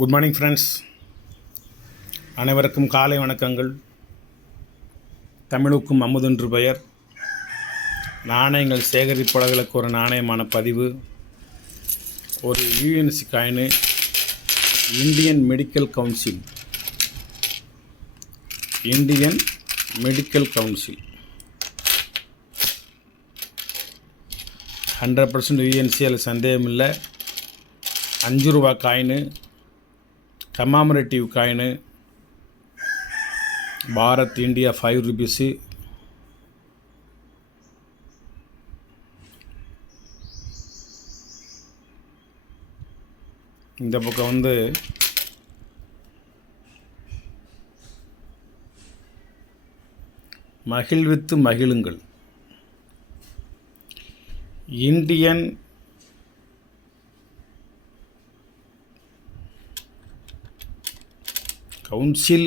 Good morning friends, அனைவருக்கும் காலை வணக்கங்கள். தமிழுக்கும் அமுதென்று பெயர். நாணயங்கள் சேகரிப்பாளர்களுக்கு ஒரு நாணயமான பதிவு. ஒரு UNC coin, Indian medical council 100% UNC, அதில் சந்தேகம் இல்லை. 5 ரூபா coin, commemorative coin, Bharat India 5 rupees. இந்த பக்கம் வந்து மகிழ்வித்து மகிழுங்கள், Indian council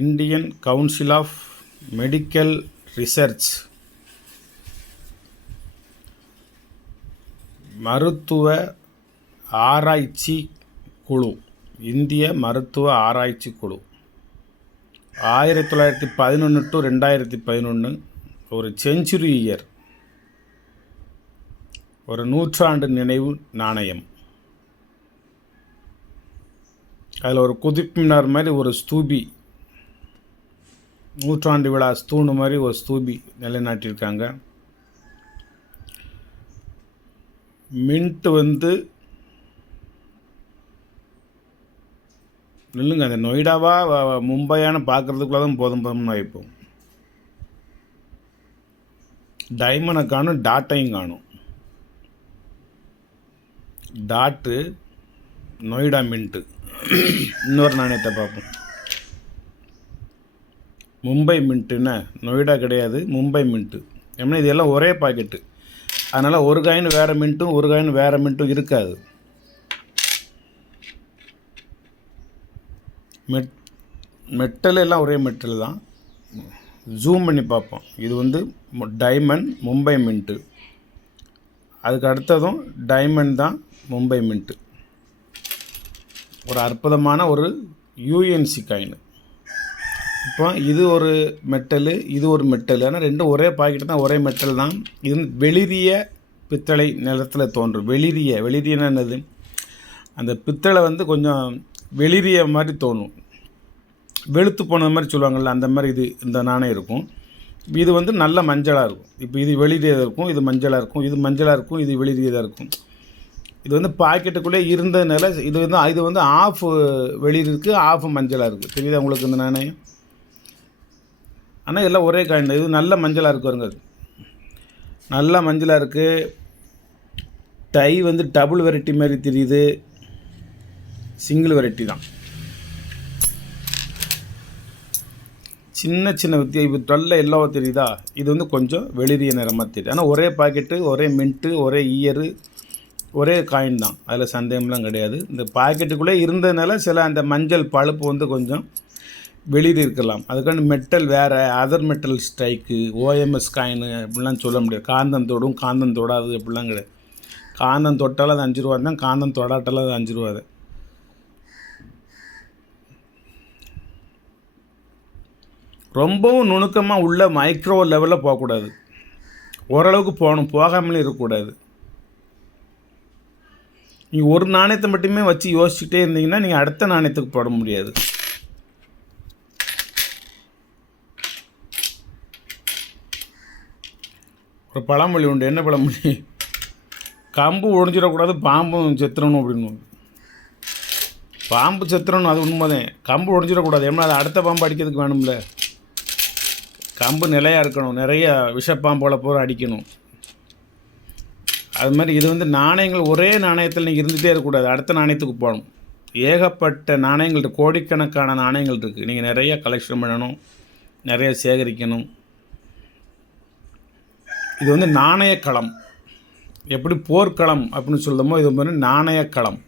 Indian council of medical research, மருத்துவ ஆராய்ச்சி குழு, இந்திய மருத்துவ ஆராய்ச்சி குழு 1911 to 2011 ஒரு செஞ்சுரி இயர், ஒரு நூற்றாண்டு நினைவு நாணயம். அதில் ஒரு குதிப்பினர் மாதிரி ஒரு ஸ்தூபி, நூற்றாண்டு விழா ஸ்தூணு மாதிரி ஒரு ஸ்தூபி நிலைநாட்டியிருக்காங்க. மின்ட்டு வந்து இல்லைங்க, அந்த நொய்டாவா மும்பையான பார்க்குறதுக்குள்ளே தான் போதும்னு வைப்போம். டைமண்டை காணும், டாட்டையும் காணும். Dot Noida mint. இன்னொரு நாணயத்தை பார்ப்போம். மும்பை மின்ட்டுன்னா நொய்டா கிடையாது, மும்பை மின்ட்டு. ஏன்னா இதெல்லாம் ஒரே பாக்கெட்டு, அதனால் ஒரு காயின் வேறு மின்ட்டும் ஒரு காயின் வேறு மின்ட்டும் இருக்காது. மெட்டல் எல்லாம் ஒரே மெட்டல் தான். ஜூம் பண்ணி பார்ப்போம். இது வந்து டைமண்ட் மும்பை மின்ட்டு, அதுக்கு அடுத்ததும் டைமண்ட் தான் மும்பை மின்ட்டு. ஒரு அற்புதமான ஒரு யூஎன்சி காயின். இப்போ இது ஒரு மெட்டலு, இது ஒரு மெட்டல், ஆனால் ரெண்டும் ஒரே பாக்கெட்டு தான், ஒரே மெட்டல் தான். இது வெளிரிய பித்தளை நிலத்தில் தோன்றும். வெளிரியன்னா என்னது? அந்த பித்தளை வந்து கொஞ்சம் வெளிரிய மாதிரி தோணும், வெளுத்து போனது மாதிரி சொல்லுவாங்கள்ல, அந்த மாதிரி இது இந்த நாணயம் இருக்கும். இது வந்து நல்ல மஞ்சளாக இருக்கும். இப்போ இது வெளிரியதாக இருக்கும், இது மஞ்சளாக இருக்கும், இது மஞ்சளாக இருக்கும், இது வெளிரியதாக இருக்கும். இது வந்து பாக்கெட்டுக்குள்ளே இருந்ததுனால இது வந்து ஆஃப் வெளியே இருக்குது, ஆஃப் மஞ்சளாக இருக்குது. தெரியுதா உங்களுக்கு இந்த நாணயம்? ஆனால் எல்லாம் ஒரே காயின் தான். இது நல்ல மஞ்சளாக இருக்கு, வருங்க, நல்ல மஞ்சளாக இருக்குது. டை வந்து டபுள் வெரைட்டி மாதிரி தெரியுது, சிங்கிள் வெரைட்டி தான். சின்ன சின்ன இப்போ டல்ல எல்லோவா தெரியுதா? இது வந்து கொஞ்சம் வெளிரிய நிறமாக தெரியுது. ஆனால் ஒரே பாக்கெட்டு, ஒரே மின்ட்டு, ஒரே இயரு, ஒரே காயின் தான். அதில் சந்தேகம்லாம் கிடையாது. இந்த பாக்கெட்டுக்குள்ளே இருந்ததுனால சில அந்த மஞ்சள் பழுப்பு வந்து கொஞ்சம் வெளியே இருக்கலாம். அதுக்காண்டி மெட்டல் வேறு, other metal strike, OMS coin அப்படிலாம் சொல்ல முடியாது. காந்தம் தொடும், காந்தம் தொடாது அப்படிலாம் கிடையாது. காந்தம் தொட்டாலும் அது 5 ரூபா தான், காந்தம் தொடாட்டாலும் அது 5 ரூபா தான். ரொம்பவும் நுணுக்கமாக உள்ள மைக்ரோ லெவலில் போகக்கூடாது, ஓரளவுக்கு போகணும், போகாமலே இருக்கக்கூடாது. நீங்கள் ஒரு நாணயத்தை மட்டுமே வச்சு யோசிச்சுட்டே இருந்தீங்கன்னா நீங்கள் அடுத்த நாணயத்துக்கு போட முடியாது. ஒரு பழமொழி உண்டு. என்ன பழமொழி? கம்பு ஒடிஞ்சிடக்கூடாது, பாம்பும் செத்துறணும் அப்படின்னு. பாம்பு செத்துறணும், அது உண்மைதான். கம்பு ஒடிஞ்சிடக்கூடாது, ஏன்னா அது அடுத்த பாம்பு அடிக்கிறதுக்கு வேணும்ல. கம்பு நிலையாக இருக்கணும், நிறைய விஷப்பாம்போல போகிற அடிக்கணும். அது மாதிரி இது வந்து நாணயங்கள் ஒரே நாணயத்தில் நீங்கள் இருந்துகிட்டே இருக்கக்கூடாது, அடுத்த நாணயத்துக்கு போகணும். ஏகப்பட்ட நாணயங்கள், கோடிக்கணக்கான நாணயங்கள் இருக்குது. நீங்கள் நிறைய கலெக்ஷன் பண்ணணும், நிறைய சேகரிக்கணும். இது வந்து நாணயக்களம். எப்படி போர்க்களம் அப்படின்னு சொல்லுமோ, இது மாதிரி நாணயக்களம்.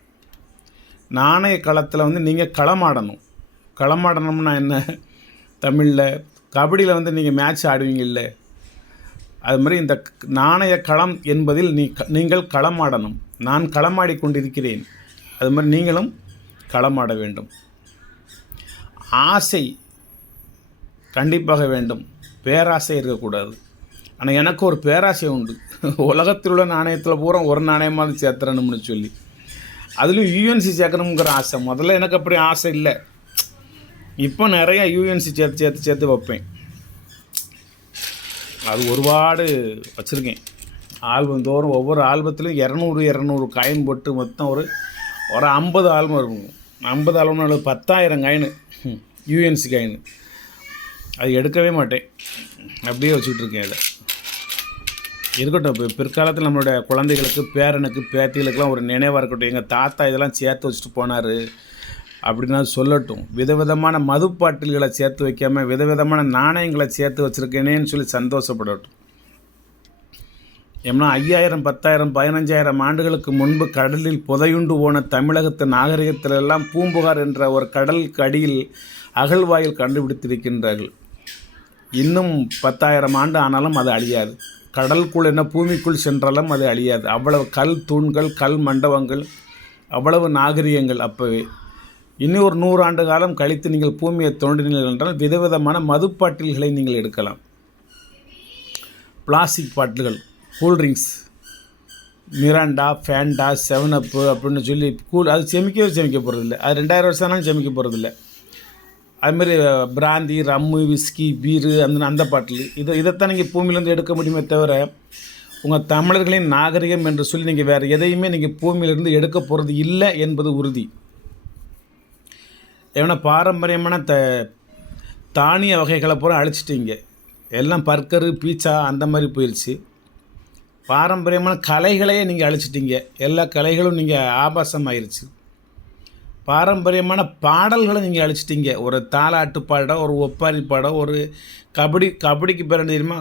நாணய களத்தில் வந்து நீங்கள் களமாடணும். களமாடணும்னா என்ன? தமிழில் கபடியில் வந்து நீங்கள் மேட்ச் ஆடுவீங்க இல்லை, அது மாதிரி இந்த நாணய களம் என்பதில் நீங்கள் களமாடணும். நான் களமாடி கொண்டிருக்கிறேன், அது மாதிரி நீங்களும் களமாட வேண்டும். ஆசை கண்டிப்பாக வேண்டும், பேராசை இருக்கக்கூடாது. ஆனால் எனக்கு ஒரு பேராசை உண்டு. உலகத்தில் உள்ள நாணயத்தில் பூரா ஒரு நாணயமாவது சேர்த்துறணும்னு சொல்லி, அதுலேயும் யூஎன்சி சேர்க்கணுங்கிற ஆசை. முதல்ல எனக்கு அப்படி ஆசை இல்லை, இப்போ நிறையா யூஎன்சி சேர்த்து வைப்பேன். அது ஒருபாடு வச்சுருக்கேன். ஆல்பம் தோறும் ஒவ்வொரு ஆல்பத்துலையும் 200 காயின் போட்டு மொத்தம் ஒரு 50 ஆல்பம் இருக்கும். 50 ஆல்பம்னால 10,000 காயின் யூஎன்சி காயின். அது எடுக்கவே மாட்டேன், அப்படியே வச்சுக்கிட்டுருக்கேன். அதை இருக்கட்டும், இப்போ பிற்காலத்தில் நம்மளுடைய குழந்தைகளுக்கு, பேரனுக்கு, பேத்திகளுக்கெல்லாம் ஒரு நினைவாக இருக்கட்டும், எங்கள் தாத்தா இதெல்லாம் சேர்த்து வச்சுட்டு போனார் அப்படின்னா சொல்லட்டும். விதவிதமான மதுப்பாட்டில்களை சேர்த்து வைக்காமல் விதவிதமான நாணயங்களை சேர்த்து வச்சுருக்கேனேன்னு சொல்லி சந்தோஷப்படட்டும். ஏன்னா 5000, 10,000, 15,000 ஆண்டுகளுக்கு முன்பு கடலில் புதையுண்டு போன தமிழகத்து நாகரிகத்திலெல்லாம் பூம்புகார் என்ற ஒரு கடலுக்கு அடியில் அகழ்வாயில் கண்டுபிடித்திருக்கின்றார்கள். இன்னும் 10,000 ஆண்டு ஆனாலும் அது அழியாது. கடலுக்குள் என்ன பூமிக்குள் சென்றாலும் அது அழியாது. அவ்வளவு கல் தூண்கள், கல் மண்டபங்கள், அவ்வளவு நாகரிகங்கள். அப்போவே இன்னும் ஒரு 100 ஆண்டு காலம் கழித்து நீங்கள் பூமியை தோண்டினீர்கள் என்றால் விதவிதமான மதுப்பாட்டில்களை நீங்கள் எடுக்கலாம். பிளாஸ்டிக் பாட்டில்கள், கூல்ட்ரிங்க்ஸ், மிராண்டா, ஃபேண்டா, 7up அப்படின்னு சொல்லி அது செமிக்க போகிறதில்ல. அது 2000 வருஷம் ஆனாலும் செமிக்க போகிறதில்ல. அதுமாரி பிராந்தி, ரம்மு, விஸ்கி, பீரு, அந்த பாட்டில் இதைத்தான் நீங்கள் பூமியிலேருந்து எடுக்க முடியுமே தவிர உங்கள் தமிழர்களின் நாகரிகம் என்று சொல்லி நீங்கள் வேறு எதையுமே நீங்கள் பூமியிலேருந்து எடுக்க போகிறது இல்லை என்பது உறுதி. ஏன்னா பாரம்பரியமான தானிய வகைகளை பூரா அழிச்சிட்டிங்க. எல்லாம் பர்கரு, பீட்சா அந்த மாதிரி போயிடுச்சு. பாரம்பரியமான கலைகளையே நீங்கள் அழிச்சிட்டிங்க. எல்லா கலைகளும் நீங்கள் ஆபாசமாயிருச்சு. பாரம்பரியமான பாடல்களை நீங்கள் அழிச்சிட்டிங்க. ஒரு தாலாட்டு பாடம், ஒரு ஒப்பாரி பாடம், ஒரு கபடிக்கு பேர் என்ன தெரியுமா?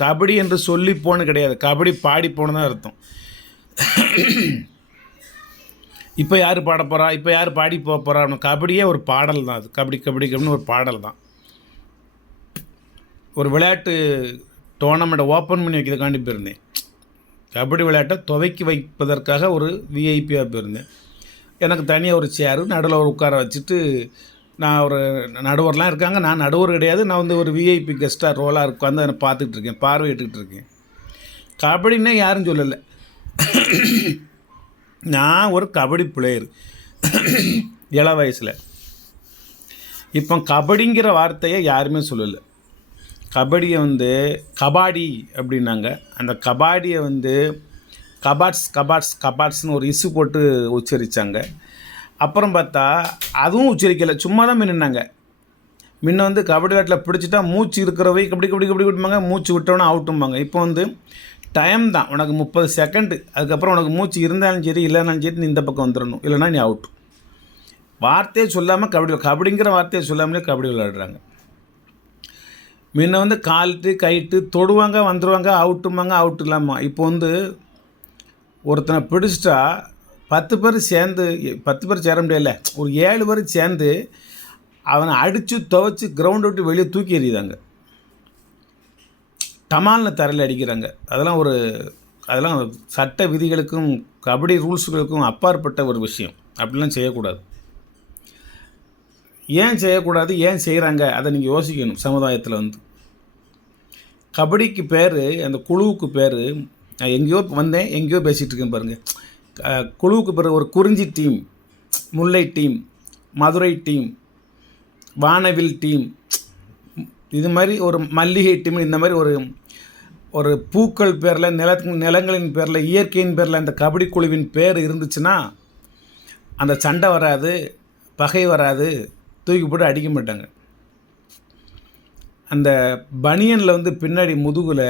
கபடி என்று சொல்லி போன கிடையாது, கபடி பாடி போனதான் அர்த்தம். இப்போ யார் பாட போகிறா, இப்போ யார் பாடி போகிறா? கபடியே ஒரு பாடல் தான். அது கபடின்னு ஒரு பாடல் தான். ஒரு விளையாட்டு டோர்னமெண்ட்டை ஓப்பன் பண்ணி வைக்கிறதுக்காண்டி போயிருந்தேன். கபடி விளையாட்டை துவக்கி வைப்பதற்காக ஒரு விஐபியாக போயிருந்தேன். எனக்கு தனியாக ஒரு சேரு நடுவில் ஒரு உட்கார வச்சுட்டு, நான் ஒரு நடுவர்லாம் இருக்காங்க, நான் நடுவர் கிடையாது, நான் வந்து ஒரு விஐபி கெஸ்ட்டாக ரோலாக உட்காந்து அதை பார்த்துக்கிட்டு இருக்கேன், பார்வையிட்டுக்கிட்டு இருக்கேன். கபடின்னே யாரும் சொல்லலை. நான் ஒரு கபடி பிளேயர் இள வயசில். இப்போ கபடிங்கிற வார்த்தையை யாருமே சொல்லலை. கபடியை வந்து கபாடி அப்படின்னாங்க. அந்த கபாடியை வந்து கபாட்ஸ்னு ஒரு இசு போட்டு உச்சரித்தாங்க. அப்புறம் பார்த்தா அதுவும் உச்சரிக்கலை, சும்மா தான் மின்னாங்க. முன்ன வந்து கபடி விளையாட்டில் பிடிச்சிட்டா மூச்சு இருக்கிறவை கபடி விடுவாங்க, மூச்சு விட்டவொன்னே அவுட்டும்பாங்க. இப்போ வந்து டைம் தான், உனக்கு 30 செகண்டு, அதுக்கப்புறம் உனக்கு மூச்சு இருந்தாலும் சரி இல்லைனாலும் சரி நீ இந்த பக்கம் வந்துடணும், இல்லைனா நீ அவுட். வார்த்தையே சொல்லாமல் கபடிங்கிற வார்த்தையை சொல்லாமலே கபடி விளையாடுறாங்க. முன்ன வந்து கால்ட்டு கைட்டு தொடுவாங்க, வந்துடுவாங்க, அவுட்டுமாங்க, அவுட் இல்லாமல். இப்போ வந்து ஒருத்தனை பிடிச்சிட்டா 10 பேர் சேர்ந்து, 10 பேர் சேர முடியல, ஒரு 7 பேர் சேர்ந்து அவனை அடித்து துவைச்சி கிரவுண்டை விட்டு வெளியே தூக்கி எறியுதாங்க. டமால்னு தரையில் அடிக்கிறாங்க. அதெல்லாம் சட்ட விதிகளுக்கும் கபடி ரூல்ஸுகளுக்கும் அப்பாற்பட்ட ஒரு விஷயம். அப்படிலாம் செய்யக்கூடாது. ஏன் செய்யக்கூடாது, ஏன் செய்கிறாங்க, அதை நீங்கள் யோசிக்கணும். சமுதாயத்தில் வந்து கபடிக்கு பேர், அந்த குழுவுக்கு பேர், நான் எங்கேயோ வந்தேன் எங்கேயோ பேசிகிட்டு இருக்கேன் பாருங்கள். குழுவுக்கு பேர் ஒரு குறிஞ்சி டீம், முல்லை டீம், மதுரை டீம், வானவில் டீம், இது மாதிரி ஒரு மல்லிகை டீம், இந்த மாதிரி ஒரு பூக்கள் பேரில், நிலங்களின் பேரில், இயற்கையின் பேரில் அந்த கபடி குழுவின் பேர் இருந்துச்சுன்னா அந்த சண்டை வராது, பகை வராது, தூக்கி போட்டு அடிக்க மாட்டாங்க. அந்த பனியனில் வந்து பின்னாடி முதுகில்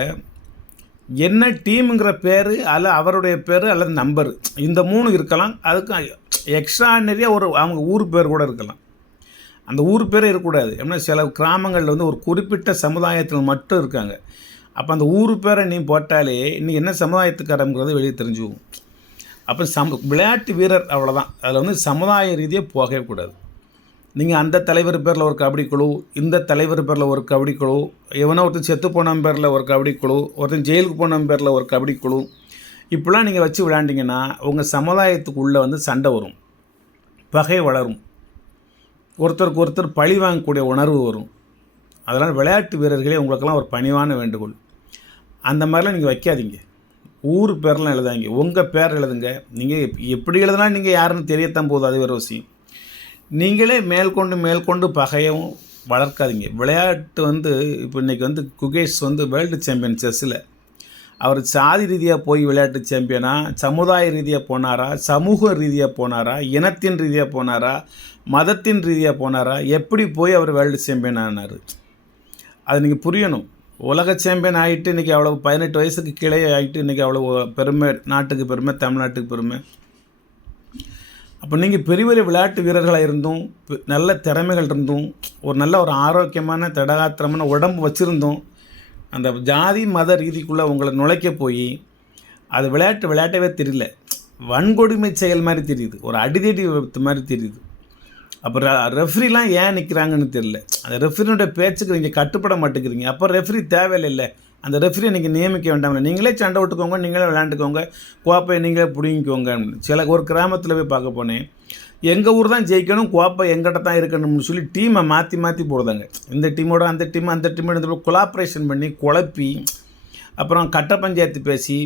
என்ன டீமுங்கிற பேர், அல்ல அவருடைய பேர் அல்லது நம்பர், இந்த 3 இருக்கலாம். அதுக்கு எக்ஸ்ட்ரானரியாக அவங்க ஊர் பேர் கூட இருக்கலாம். அந்த ஊர் பேரே இருக்கக்கூடாது. ஏன்னா சில கிராமங்களில் வந்து ஒரு குறிப்பிட்ட சமுதாயத்தில் மட்டும் இருக்காங்க. அப்போ அந்த ஊர் பேரை நீ போட்டாலே நீ என்ன சமுதாயத்துக்காரங்கிறத வெளியே தெரிஞ்சுக்கும். அப்போ விளையாட்டு வீரர் அவ்வளோதான். அதில் வந்து சமுதாய ரீதியாக போகவே கூடாது. நீங்கள் அந்த தலைவர் பேரில் ஒரு கபடி குழு, இந்த தலைவர் பேரில் ஒரு கபடி குழு, எவனோ ஒருத்தன் செத்து போனவன் பேரில் ஒரு கபடி குழு, ஒருத்தன் ஜெயிலுக்கு போனவன் பேரில் ஒரு கபடி குழு, இப்படிலாம் நீங்கள் வச்சு விளையாண்டிங்கன்னா உங்கள் சமுதாயத்துக்குள்ளே வந்து சண்டை வரும், பகை வளரும், ஒருத்தருக்கு ஒருத்தர் பழி வாங்கக்கூடிய உணர்வு வரும். அதனால் விளையாட்டு வீரர்களே உங்களுக்கெல்லாம் ஒரு பணிவான வேண்டுகோள், அந்த மாதிரிலாம் நீங்கள் வைக்காதீங்க. ஊர் பேரெலாம் எழுதாங்க, உங்கள் பேர் எழுதுங்க. நீங்கள் எப்படி எழுதுனா நீங்கள் யாருன்னு தெரியத்தான் போகுது, அது வேறு விஷயம். நீங்களே மேற்கொண்டு பகையவும் வளர்க்காதீங்க. விளையாட்டு வந்து இப்போ இன்றைக்கி வந்து குகேஷ் வந்து வேர்ல்டு சாம்பியன் செஸ்ஸில் அவர் சாதி ரீதியாக போய் விளையாட்டு சாம்பியனா, சமுதாய ரீதியாக போனாரா, சமூக ரீதியாக போனாரா, இனத்தின் ரீதியாக போனாரா, மதத்தின் ரீதியாக போனாரா, எப்படி போய் அவர் வேர்ல்டு சாம்பியன் ஆனார், அது நீங்கள் புரியணும். உலக சாம்பியன் ஆகிட்டு இன்றைக்கி அவ்வளோ 18 வயசுக்கு கீழே ஆகிட்டு இன்றைக்கி அவ்வளோ பெருமை, நாட்டுக்கு பெருமை, தமிழ்நாட்டுக்கு பெருமை. அப்போ நீங்கள் பெரிய பெரிய விளையாட்டு வீரர்களாக இருந்தும், நல்ல திறமைகள் இருந்தும், நல்ல ஒரு ஆரோக்கியமான தடகாத்திரமான உடம்பு வச்சுருந்தோம், அந்த ஜாதி மத ரீதிக்குள்ளே உங்களை நுழைக்க போய் அது விளையாட்டவே தெரியல, வன்கொடுமை செயல் மாதிரி தெரியுது, ஒரு அடிதடி மாதிரி தெரியுது. அப்புறம் ரெஃப்ரிலாம் ஏன் நிற்கிறாங்கன்னு தெரியல. அந்த ரெஃப்ரினுடைய பேச்சுக்கு நீங்கள் கட்டுப்பட மாட்டேங்கிறீங்க. அப்போ ரெஃப்ரி தேவையில்லை, அந்த ரெஃப்ரியை நீங்கள் நியமிக்க வேண்டாம்ல, நீங்களே சண்டை விட்டுக்கோங்க, நீங்களே விளையாண்டுக்கோங்க, கோப்பையை நீங்களே பிடிங்கிக்கோங்க. ஒரு கிராமத்தில் போய் பார்க்க போனேன், எங்கள் ஊர் தான் ஜெயிக்கணும், கோப்பை எங்கிட்ட தான் இருக்கணும்னு சொல்லி டீமை மாற்றி போடுதாங்க. இந்த டீமோட அந்த டீமோட கொலாப்ரேஷன் பண்ணி குழப்பி, அப்புறம் கட்ட பஞ்சாயத்து பேசி,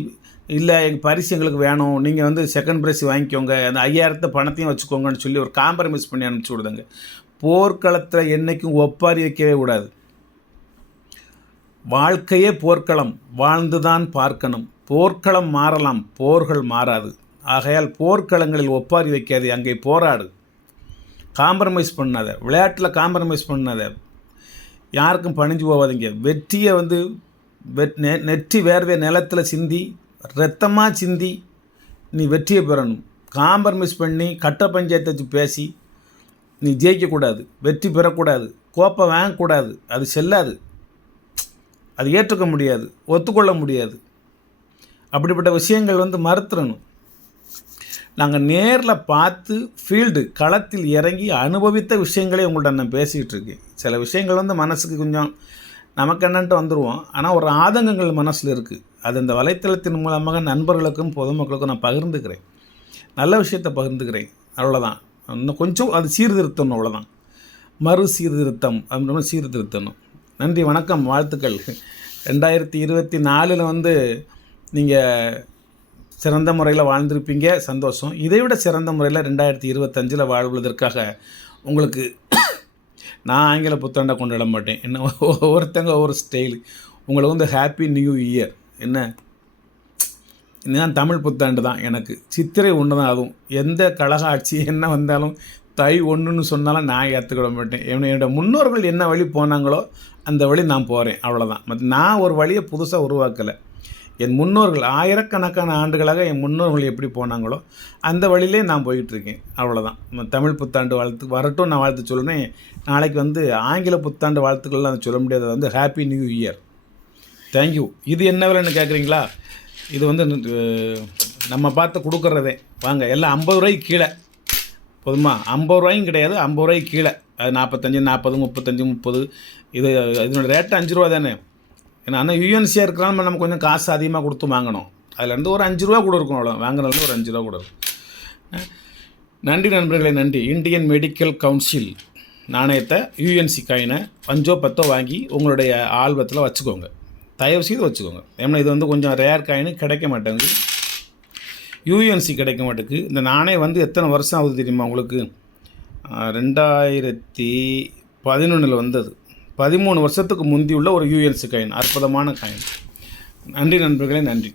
இல்லை எங்கள் பரிசு எங்களுக்கு வேணும், நீங்கள் வந்து செகண்ட் ப்ரைஸ் வாங்கிக்கோங்க, அந்த 5000 பணத்தையும் வச்சுக்கோங்கன்னு சொல்லி ஒரு காம்ப்ரமைஸ் பண்ணி அனுப்பிச்சி விடுதாங்க. போர்க்களத்தில் என்றைக்கும் ஒப்பாரி வைக்கவே கூடாது. வாழ்க்கையே போர்க்களம், வாழ்ந்துதான் பார்க்கணும். போர்க்களம் மாறலாம், போர்கள் மாறாது. ஆகையால் போர்க்களங்களில் ஒப்பாரி வைக்காது, அங்கே போராடு, காம்ப்ரமைஸ் பண்ணாத, விளையாட்டில் காம்ப்ரமைஸ் பண்ணாத, யாருக்கும் பணிஞ்சு போகாதீங்க. வெற்றியை வந்து நெற்றி வேர்வை நிலத்தில் சிந்தி, ரத்தமாக சிந்தி நீ வெற்றியை பெறணும். காம்ப்ரமைஸ் பண்ணி கட்ட பஞ்சாயத்தை வச்சு பேசி நீ ஜெயிக்கக்கூடாது, வெற்றி பெறக்கூடாது, கோப்பை வாங்கக்கூடாது, அது செல்லாது, அது ஏற்றுக்க முடியாது, ஒத்துக்கொள்ள முடியாது. அப்படிப்பட்ட விஷயங்கள் வந்து மறுத்துடணும். நாங்கள் நேரில் பார்த்து ஃபீல்டு களத்தில் இறங்கி அனுபவித்த விஷயங்களே உங்கள்கிட்ட நான் பேசிக்கிட்டு இருக்கேன். சில விஷயங்கள் வந்து மனசுக்கு கொஞ்சம் நமக்கு என்னன்ட்டு வந்துடுவோம், ஆனால் ஒரு ஆதங்கங்கள் மனசில் இருக்குது. அது இந்த வலைத்தளத்தின் மூலமாக நண்பர்களுக்கும் பொதுமக்களுக்கும் நான் பகிர்ந்துக்கிறேன், நல்ல விஷயத்தை பகிர்ந்துக்கிறேன், அவ்வளோதான். இன்னும் கொஞ்சம் அது சீர்திருத்தணும், அவ்வளோதான். மறு சீர்திருத்தம் அப்படின்ற மாதிரி சீர்திருத்தணும். நன்றி, வணக்கம், வாழ்த்துக்கள். 2024 வந்து நீங்கள் சிறந்த முறையில் வாழ்ந்திருப்பீங்க, சந்தோஷம். இதைவிட சிறந்த முறையில் 2025 வாழ்வதற்காக உங்களுக்கு நான் ஆங்கில புத்தாண்டை கொண்டாட மாட்டேன், என்ன ஒவ்வொருத்தங்க ஒவ்வொரு ஸ்டைலு. உங்களுக்கு வந்து ஹாப்பி நியூ இயர், என்ன இன்னும் தமிழ் புத்தாண்டு தான் எனக்கு. சித்திரை ஒன்று தான், அதுவும் எந்த கழக ஆட்சி என்ன வந்தாலும் தை 1ன்னு சொன்னாலும் நான் ஏற்றுக்கிட மாட்டேன். என்னோட முன்னோர்கள் என்ன வழி போனாங்களோ அந்த வழி நான் போகிறேன், அவ்வளோதான். மற்ற நான் ஒரு வழியை புதுசாக உருவாக்கலை. என் முன்னோர்கள் ஆயிரக்கணக்கான ஆண்டுகளாக என் முன்னோர்கள் எப்படி போனாங்களோ அந்த வழியிலே நான் போயிட்டுருக்கேன், அவ்வளோதான். தமிழ் புத்தாண்டு வாழ்த்து வரட்டும் நான் வாழ்த்து சொல்லுனேன். நாளைக்கு வந்து ஆங்கில புத்தாண்டு வாழ்த்துக்கள்லாம் சொல்ல முடியாது, வந்து ஹாப்பி நியூ இயர், தேங்க்யூ. இது என்ன விலைன்னு கேட்குறீங்களா? இது வந்து நம்ம பார்த்து கொடுக்குறதே. வாங்க, எல்லாம் 50 ரூபாய்க்கு கீழே போதுமா? 50 ரூபாயும் கிடையாது, 50 ரூபாய்க்கு கீழே. அது 45, 40, 35, 30. இதனோட ரேட்டு 5 ரூபா தானே. ஏன்னா ஆனால் யூஎன்சியாக இருக்கிறாலும் நம்ம கொஞ்சம் காசு அதிகமாக கொடுத்து வாங்கணும். அதுலேருந்து ஒரு 5 ரூபா கூட இருக்கும், அவ்வளோ வாங்கினதுலேருந்து ஒரு 5 ரூபா கூட இருக்கும். நன்றி நண்பர்களே, நன்றி. இந்தியன் மெடிக்கல் கவுன்சில் நாணயத்தை யூஎன்சி காயினை 5 10 வாங்கி உங்களுடைய ஆல்பத்தில் வச்சுக்கோங்க, தயவு செய்து வச்சுக்கோங்க. ஏன்னா இது வந்து கொஞ்சம் ரேர் காயின், கிடைக்க மாட்டேங்குது, யூஎன்சி கிடைக்க மாட்டேங்குது. இந்த நாணயம் வந்து எத்தனை வருஷம் ஆகுது தெரியுமா உங்களுக்கு? 2011 வந்தது. 13 வருஷத்துக்கு முந்தி உள்ள ஒரு யூஎன்சி காயின், அற்புதமான காயின். நன்றி நண்பர்களே, நன்றி.